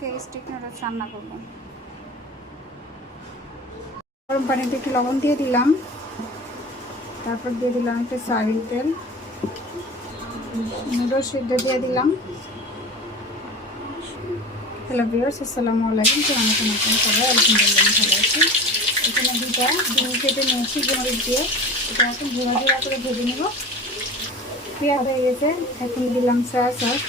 আজকে stick noodles রান্না করব। গরম পানিতে একটু লবণ দিয়ে দিলাম, তারপর দিয়ে দিলাম একটু সয়াবিন তেল, নুডলস সিদ্ধ দিয়ে দিলাম। হ্যালো ভিউয়ার্স, আসসালামু আলাইকুম। কেমন আছেন আপনারা সবাই? আলহামদুলিল্লাহ আমি ভালো আছি। এখানে দুটা ডিম কেটে নিয়েছি মরিচ দিয়ে, এটা এখন ঘোরা করে ভেজে নেব। পেঁয়াজ হয়ে গেছে, এখন দিলাম সয়া সস,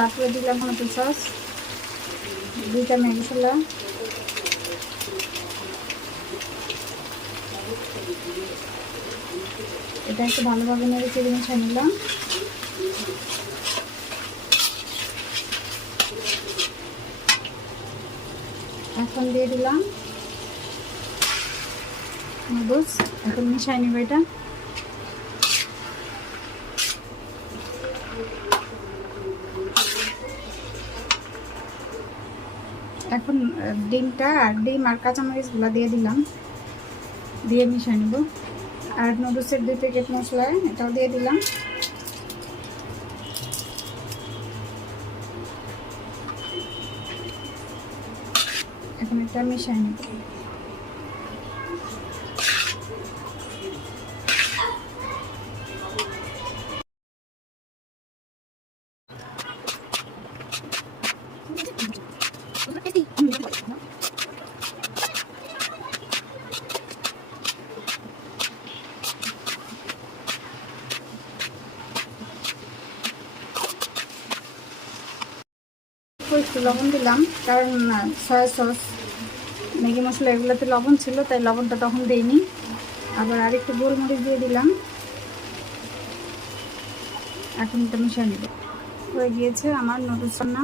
তারপরে দিলাম টমেটো সস, দুইটা ম্যাগি মশলা, এটা একটু ভালোভাবে নেড়ে চেড়ে মিশিয়ে নিলাম। এখন দিয়ে দিলাম নুডলস, এখন মিশিয়ে নেব এটা। এখন ডিম আর কাঁচামরিচগুলো দিয়ে দিলাম, দিয়ে মিশিয়ে নেব। আর নুডলসের 2 প্যাকেট মশলা এটাও দিয়ে দিলাম। এখন এটা মিশিয়ে নেব। একটু লবণ দিলাম, কারণ সয়া সস ম্যাগি মশলা এগুলোতে লবণ ছিল, তাই লবণটা তখন দেইনি। আবার আরেকটু গোলমরিচ দিয়ে দিলাম। এখন এটা মিশিয়ে নেব। হয়ে গিয়েছে আমার নুডলস রান্না,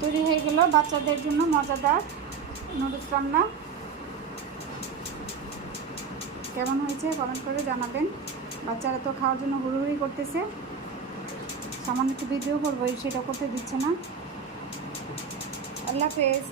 তৈরি হয়ে গেল বাচ্চাদের জন্য মজাদার নুডলস রান্না। কেমন হয়েছে কমেন্ট করে জানাবেন। বাচ্চারা তো খাওয়ার জন্য হুড়োহুড়ি করতেছে, সামান্য একটু ভিডিও করবো সেটা করতে দিচ্ছে না। আল্লাহ হাফেজ।